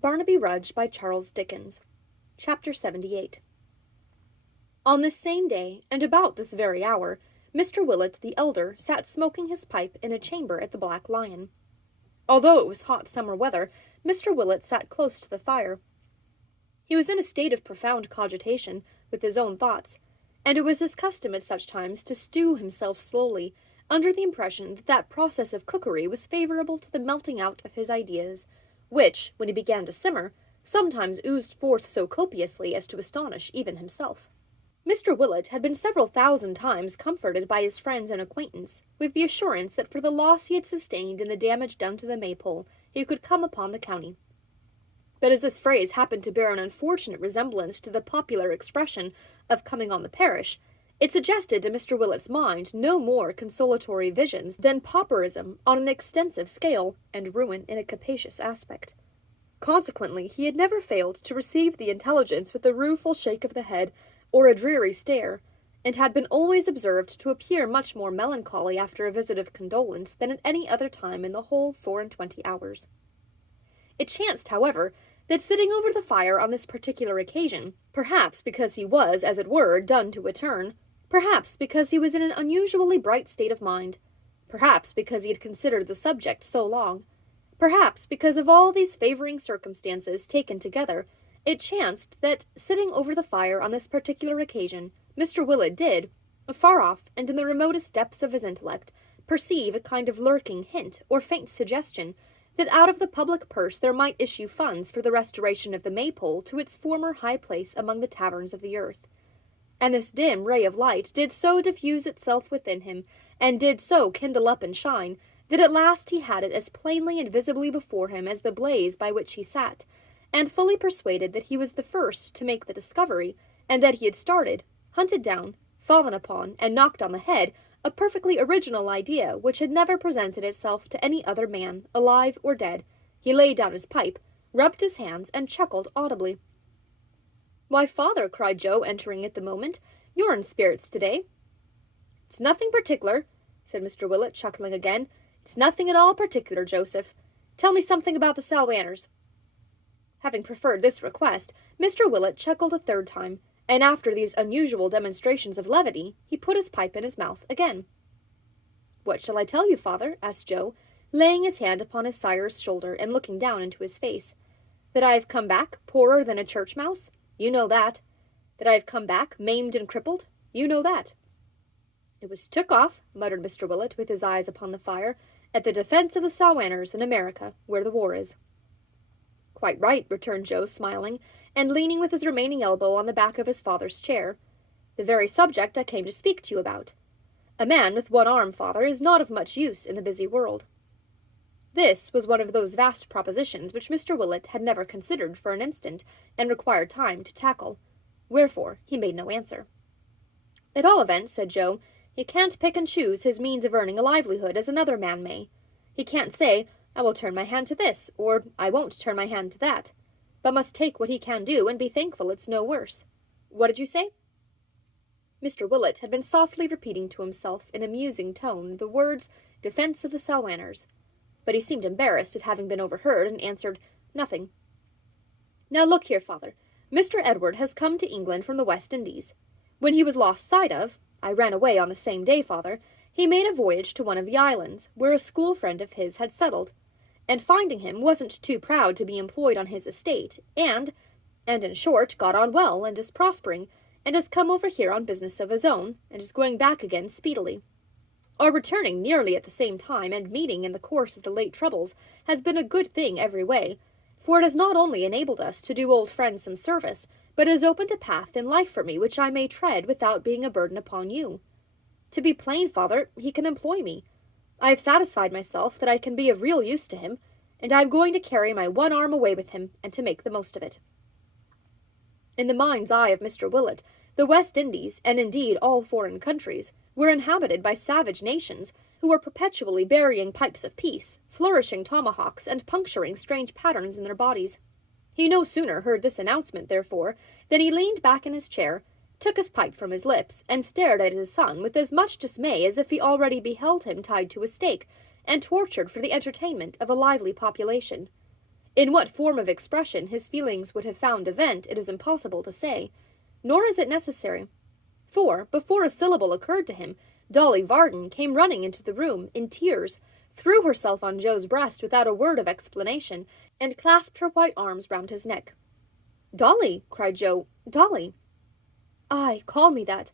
Barnaby Rudge by Charles Dickens. Chapter 78. On this same day, and about this very hour, Mr. Willett the elder sat smoking his pipe in a chamber at the Black Lion. Although it was hot summer weather, Mr. Willett sat close to the fire. He was in a state of profound cogitation, with his own thoughts, and it was his custom at such times to stew himself slowly, under the impression that that process of cookery was favorable to the melting out of his ideas, which, when he began to simmer, sometimes oozed forth so copiously as to astonish even himself. Mr. Willett had been several thousand times comforted by his friends and acquaintance, with the assurance that for the loss he had sustained in the damage done to the Maypole, he could come upon the county. But as this phrase happened to bear an unfortunate resemblance to the popular expression of coming on the parish, it suggested to Mr. Willett's mind no more consolatory visions than pauperism on an extensive scale, and ruin in a capacious aspect. Consequently, he had never failed to receive the intelligence with a rueful shake of the head, or a dreary stare, and had been always observed to appear much more melancholy after a visit of condolence than at any other time in the whole 24 hours. It chanced, however, that sitting over the fire on this particular occasion, perhaps because he was, as it were, done to a turn, perhaps because he was in an unusually bright state of mind, perhaps because he had considered the subject so long, perhaps because of all these favoring circumstances taken together, it chanced that, sitting over the fire on this particular occasion, Mr. Willett did, far off and in the remotest depths of his intellect, perceive a kind of lurking hint or faint suggestion that out of the public purse there might issue funds for the restoration of the Maypole to its former high place among the taverns of the earth. And this dim ray of light did so diffuse itself within him, and did so kindle up and shine, that at last he had it as plainly and visibly before him as the blaze by which he sat, and fully persuaded that he was the first to make the discovery, and that he had started, hunted down, fallen upon, and knocked on the head, a perfectly original idea which had never presented itself to any other man, alive or dead. He laid down his pipe, rubbed his hands, and chuckled audibly. "Why, father," cried Joe, entering at the moment, "you're in spirits today." "It's nothing particular," said Mr. Willett, chuckling again. "It's nothing at all particular, Joseph. Tell me something about the Salwanners." Having preferred this request, Mr. Willett chuckled a third time, and after these unusual demonstrations of levity, he put his pipe in his mouth again. "What shall I tell you, father?" asked Joe, laying his hand upon his sire's shoulder and looking down into his face. "That I have come back poorer than a church mouse? You know that. That I have come back maimed and crippled? You know that." "It was took off," muttered Mr. Willett, with his eyes upon the fire, "at the defense of the Salwanners in America, where the war is." "Quite right," returned Joe, smiling, and leaning with his remaining elbow on the back of his father's chair. "The very subject I came to speak to you about. A man with one arm, father, is not of much use in the busy world." This was one of those vast propositions which Mr. Willett had never considered for an instant, and required time to tackle. Wherefore he made no answer. "At all events," said Joe, "he can't pick and choose his means of earning a livelihood as another man may. He can't say, 'I will turn my hand to this,' or 'I won't turn my hand to that,' but must take what he can do and be thankful it's no worse. What did you say?" Mr. Willett had been softly repeating to himself in a musing tone the words "defense of the Salwanners," but he seemed embarrassed at having been overheard, and answered, "Nothing." "Now look here, father. Mr. Edward has come to England from the West Indies. When he was lost sight of, I ran away on the same day, father, he made a voyage to one of the islands, where a school friend of his had settled, and finding him wasn't too proud to be employed on his estate, and in short, got on well, and is prospering, and has come over here on business of his own, and is going back again speedily. Our returning nearly at the same time, and meeting in the course of the late troubles, has been a good thing every way, for it has not only enabled us to do old friends some service, but has opened a path in life for me which I may tread without being a burden upon you. To be plain, father, he can employ me. I have satisfied myself that I can be of real use to him, and I am going to carry my one arm away with him, and to make the most of it." In the mind's eye of Mr. Willett, the West Indies, and indeed all foreign countries, were inhabited by savage nations, who were perpetually burying pipes of peace, flourishing tomahawks, and puncturing strange patterns in their bodies. He no sooner heard this announcement, therefore, than he leaned back in his chair, took his pipe from his lips, and stared at his son with as much dismay as if he already beheld him tied to a stake, and tortured for the entertainment of a lively population. In what form of expression his feelings would have found a vent it is impossible to say, nor is it necessary. For, before a syllable occurred to him, Dolly Varden came running into the room, in tears, threw herself on Joe's breast without a word of explanation, and clasped her white arms round his neck. "Dolly!" cried Joe. "Dolly!" "Ay, call me that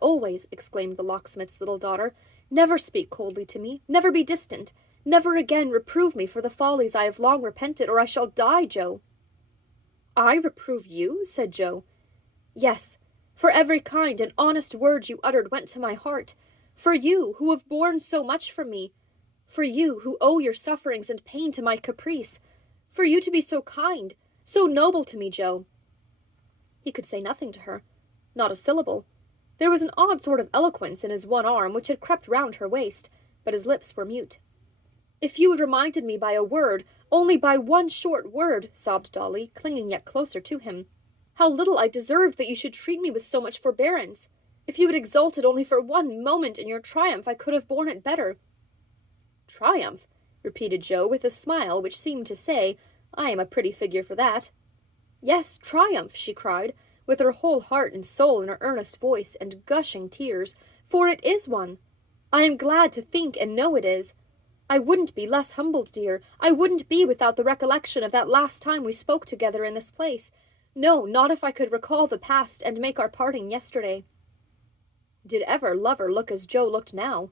always," exclaimed the locksmith's little daughter. "Never speak coldly to me, never be distant, never again reprove me for the follies I have long repented, or I shall die, Joe." "I reprove you?" said Joe. "Yes, for every kind and honest word you uttered went to my heart, for you, who have borne so much from me, for you, who owe your sufferings and pain to my caprice, for you to be so kind, so noble to me, Joe." He could say nothing to her, not a syllable. There was an odd sort of eloquence in his one arm which had crept round her waist, but his lips were mute. "If you had reminded me by a word, only by one short word," sobbed Dolly, clinging yet closer to him, "how little I deserved that you should treat me with so much forbearance. If you had exulted only for one moment in your triumph, I could have borne it better." "Triumph?" repeated Joe, with a smile which seemed to say, "I am a pretty figure for that." "Yes, triumph," she cried, with her whole heart and soul in her earnest voice and gushing tears, "for it is one. I am glad to think and know it is. I wouldn't be less humbled, dear. I wouldn't be without the recollection of that last time we spoke together in this place. No, not if I could recall the past and make our parting yesterday." Did ever lover look as Joe looked now?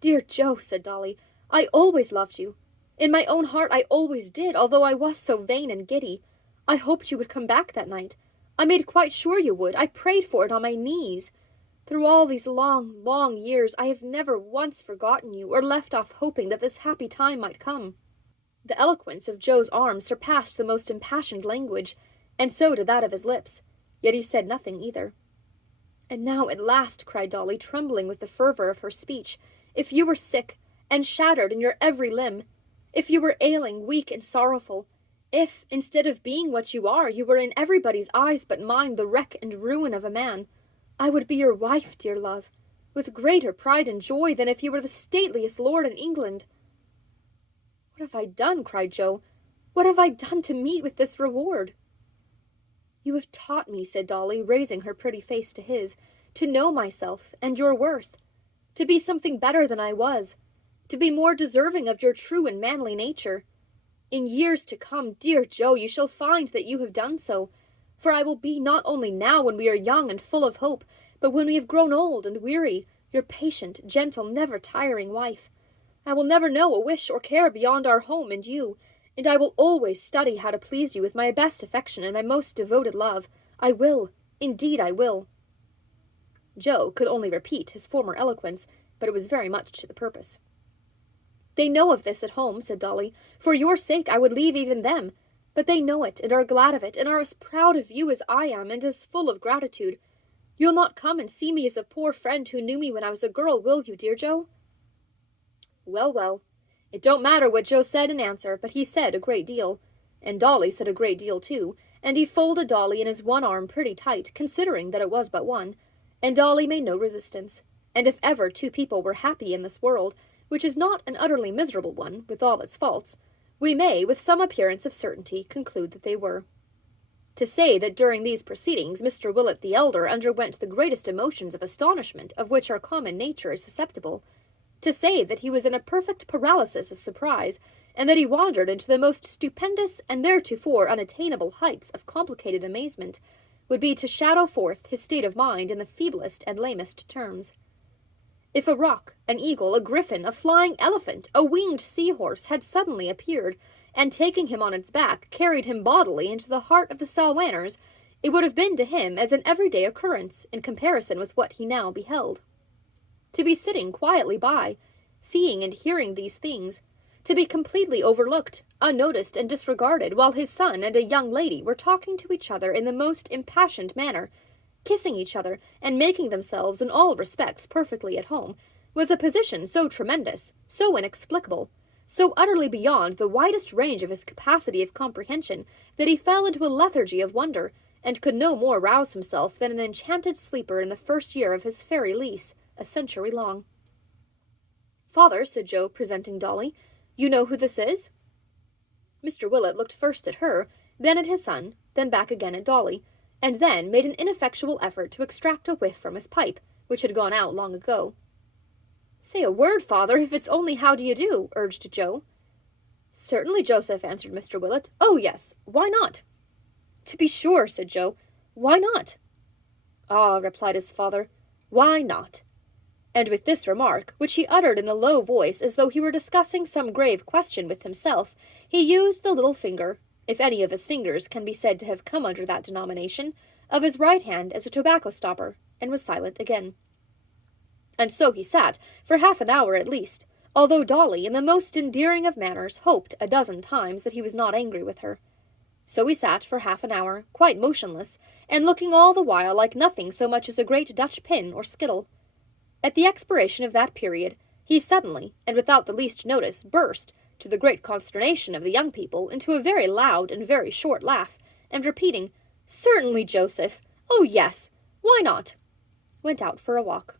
"Dear Joe," said Dolly, "I always loved you. In my own heart I always did, although I was so vain and giddy. I hoped you would come back that night. I made quite sure you would. I prayed for it on my knees. Through all these long, long years, I have never once forgotten you, or left off hoping that this happy time might come." The eloquence of Joe's arm surpassed the most impassioned language, and so did that of his lips, yet he said nothing either. "And now, at last," cried Dolly, trembling with the fervour of her speech, "if you were sick, and shattered in your every limb, if you were ailing, weak, and sorrowful, if, instead of being what you are, you were in everybody's eyes but mine the wreck and ruin of a man, I would be your wife, dear love, with greater pride and joy than if you were the stateliest lord in England." "What have I done?" cried Joe. "What have I done to meet with this reward?" "You have taught me," said Dolly, raising her pretty face to his, "to know myself and your worth, to be something better than I was, to be more deserving of your true and manly nature. In years to come, dear Joe, you shall find that you have done so, for I will be not only now when we are young and full of hope, but when we have grown old and weary, your patient, gentle, never-tiring wife. I will never know a wish or care beyond our home and you, and I will always study how to please you with my best affection and my most devoted love. I will, indeed I will." Joe could only repeat his former eloquence, but it was very much to the purpose. "They know of this at home," said Dolly. "For your sake I would leave even them. But they know it, and are glad of it, and are as proud of you as I am, and as full of gratitude. You'll not come and see me as a poor friend who knew me when I was a girl, will you, dear Joe?" Well, well, it don't matter what Joe said in answer, but he said a great deal, and Dolly said a great deal too, and he folded Dolly in his one arm pretty tight, considering that it was but one, and Dolly made no resistance, and if ever two people were happy in this world, which is not an utterly miserable one, with all its faults, we may, with some appearance of certainty, conclude that they were. To say that during these proceedings Mr. Willett the elder underwent the greatest emotions of astonishment of which our common nature is susceptible, to say that he was in a perfect paralysis of surprise, and that he wandered into the most stupendous and theretofore unattainable heights of complicated amazement, would be to shadow forth his state of mind in the feeblest and lamest terms. If a roc, an eagle, a griffin, a flying elephant, a winged sea-horse had suddenly appeared, and taking him on its back, carried him bodily into the heart of the Salwanners, it would have been to him as an everyday occurrence in comparison with what he now beheld. To be sitting quietly by, seeing and hearing these things, to be completely overlooked, unnoticed, and disregarded, while his son and a young lady were talking to each other in the most impassioned manner, kissing each other, and making themselves in all respects perfectly at home, was a position so tremendous, so inexplicable, so utterly beyond the widest range of his capacity of comprehension, that he fell into a lethargy of wonder, and could no more rouse himself than an enchanted sleeper in the first year of his fairy lease, a century long. "Father," said Joe, presenting Dolly, "you know who this is?" Mr. Willett looked first at her, then at his son, then back again at Dolly, and then made an ineffectual effort to extract a whiff from his pipe, which had gone out long ago. "Say a word, father, if it's only how do you do," urged Joe. "Certainly, Joseph," answered Mr. Willett. "Oh, yes, why not?" "To be sure," said Joe. "Why not?" "Ah," replied his father, "why not?" And with this remark, which he uttered in a low voice as though he were discussing some grave question with himself, he used the little finger, if any of his fingers can be said to have come under that denomination, of his right hand as a tobacco stopper, and was silent again. And so he sat, for half an hour at least, although Dolly, in the most endearing of manners, hoped a dozen times that he was not angry with her. So he sat for half an hour, quite motionless, and looking all the while like nothing so much as a great Dutch pin or skittle. At the expiration of that period, he suddenly, and without the least notice, burst, to the great consternation of the young people, into a very loud and very short laugh, and repeating, "Certainly, Joseph! Oh, yes! Why not?" went out for a walk.